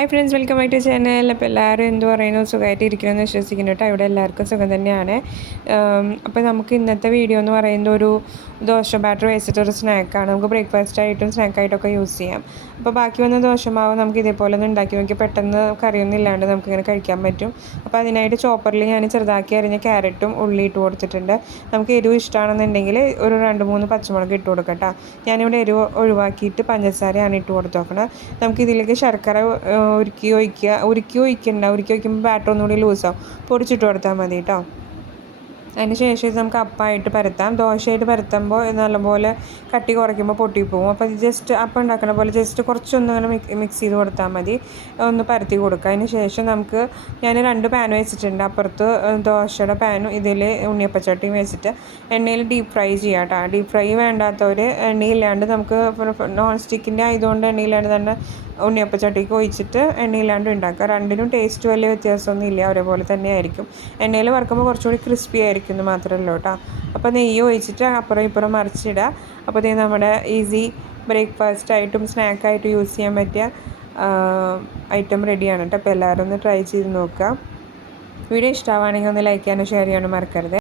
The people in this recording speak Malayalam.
Hi friends welcome back to channel അപ്പോൾ എല്ലാവരും എന്ത് പറയുന്നു? സുഖമായിട്ട് ഇരിക്കണമെന്ന് വിശ്വസിക്കുന്നു കേട്ടോ. ഇവിടെ എല്ലാവർക്കും സുഖം തന്നെയാണ്. അപ്പോൾ നമുക്ക് ഇന്നത്തെ വീഡിയോ എന്ന് പറയുന്നത് ഒരു ദോശ ബാറ്റർ വെച്ചിട്ടൊരു സ്നാക്കാണ് നമുക്ക് ബ്രേക്ക്ഫാസ്റ്റ് ആയിട്ടും സ്നാക്കായിട്ടൊക്കെ യൂസ് ചെയ്യാം. അപ്പോൾ ബാക്കി വന്ന ദോശമാവ് നമുക്ക് ഇതേപോലെ ഒന്ന് ഉണ്ടാക്കി നോക്കി. പെട്ടെന്ന് കറിയൊന്നും ഇല്ലാണ്ട് നമുക്കിങ്ങനെ കഴിക്കാൻ പറ്റും. അപ്പോൾ അതിനായിട്ട് ചോപ്പറിൽ ഞാൻ ചെറുതാക്കി അരിഞ്ഞ ക്യാരറ്റും ഉള്ളി ഇട്ട് കൊടുത്തിട്ടുണ്ട്. നമുക്ക് എരിവ് ഇഷ്ടമാണെന്നുണ്ടെങ്കിൽ ഒരു രണ്ട് മൂന്ന് പച്ചമുളക് ഇട്ട് കൊടുക്കട്ടോ കേട്ടോ. ഞാനിവിടെ എരിവ് ഒഴിവാക്കിയിട്ട് പഞ്ചസാരയാണ് ഇട്ട് കൊടുത്തു നോക്കണം നമുക്ക് ഇതിലേക്ക് ശർക്കര ഉരുക്കി ഒഴിക്കുക ഉരുക്കി ഒഴിക്കണ്ട. ഉരുക്കി ഒഴിക്കുമ്പോൾ ബാറ്റർ ഒന്നുകൂടി ലൂസാവും പൊടിച്ചിട്ട് കൊടുത്താൽ മതി കേട്ടോ അതിന് ശേഷം ഇത് നമുക്ക് അപ്പമായിട്ട് പരത്താം. ദോശയായിട്ട് പരത്തുമ്പോൾ നല്ലപോലെ കട്ടി കുറയ്ക്കുമ്പോൾ പൊട്ടിപ്പോവും. അപ്പോൾ ഇത് ജസ്റ്റ് അപ്പം ഉണ്ടാക്കുന്ന പോലെ ജസ്റ്റ് കുറച്ചൊന്നും അങ്ങനെ മിക്സ് ചെയ്ത് കൊടുത്താൽ മതി. ഒന്ന് പരത്തി കൊടുക്കുക. അതിന് ശേഷം നമുക്ക് ഞാൻ രണ്ട് പാൻ വെച്ചിട്ടുണ്ട്. അപ്പുറത്ത് ദോശയുടെ പാനും ഇതിൽ ഉണ്ണിയപ്പച്ചട്ടിയും വെച്ചിട്ട് എണ്ണയിൽ ഡീപ്പ് ഫ്രൈ ചെയ്യാം കേട്ടോ ഡീപ്പ് ഫ്രൈ വേണ്ടാത്തവർ എണ്ണയില്ലാണ്ട് നമുക്ക് നോൺ സ്റ്റിക്കിന്റെ ആയതുകൊണ്ട് എണ്ണയില്ലാണ്ട് തന്നെ ഉണ്ണിയപ്പച്ചട്ടിക്ക് ഒഴിച്ചിട്ട് എണ്ണയില്ലാണ്ട് ഉണ്ടാക്കുക. രണ്ടിനും ടേസ്റ്റ് വലിയ വ്യത്യാസമൊന്നും ഇല്ല ഒരേപോലെ തന്നെ ആയിരിക്കും. എണ്ണയിൽ വറുക്കുമ്പോൾ കുറച്ചുകൂടി ക്രിസ്പി ആയിരിക്കും. എന്ന് മാത്രമല്ല കേട്ടോ. അപ്പോൾ നെയ്യ് ഒഴിച്ചിട്ട് അപ്പുറം ഇപ്പുറം മറിച്ചിടുക. അപ്പോൾ ഇത് നമ്മുടെ ഈസി ബ്രേക്ക്ഫാസ്റ്റ് ആയിട്ടും സ്നാക്കായിട്ടും യൂസ് ചെയ്യാൻ പറ്റിയ ഐറ്റം റെഡിയാണ് കേട്ടോ. അപ്പോൾ എല്ലാവരും ഒന്ന് ട്രൈ ചെയ്ത് നോക്കുക. വീഡിയോ ഇഷ്ടമാണെങ്കിൽ ഒന്ന് ലൈക്ക് ചെയ്യാനും ഷെയർ ചെയ്യാനും മറക്കരുത്.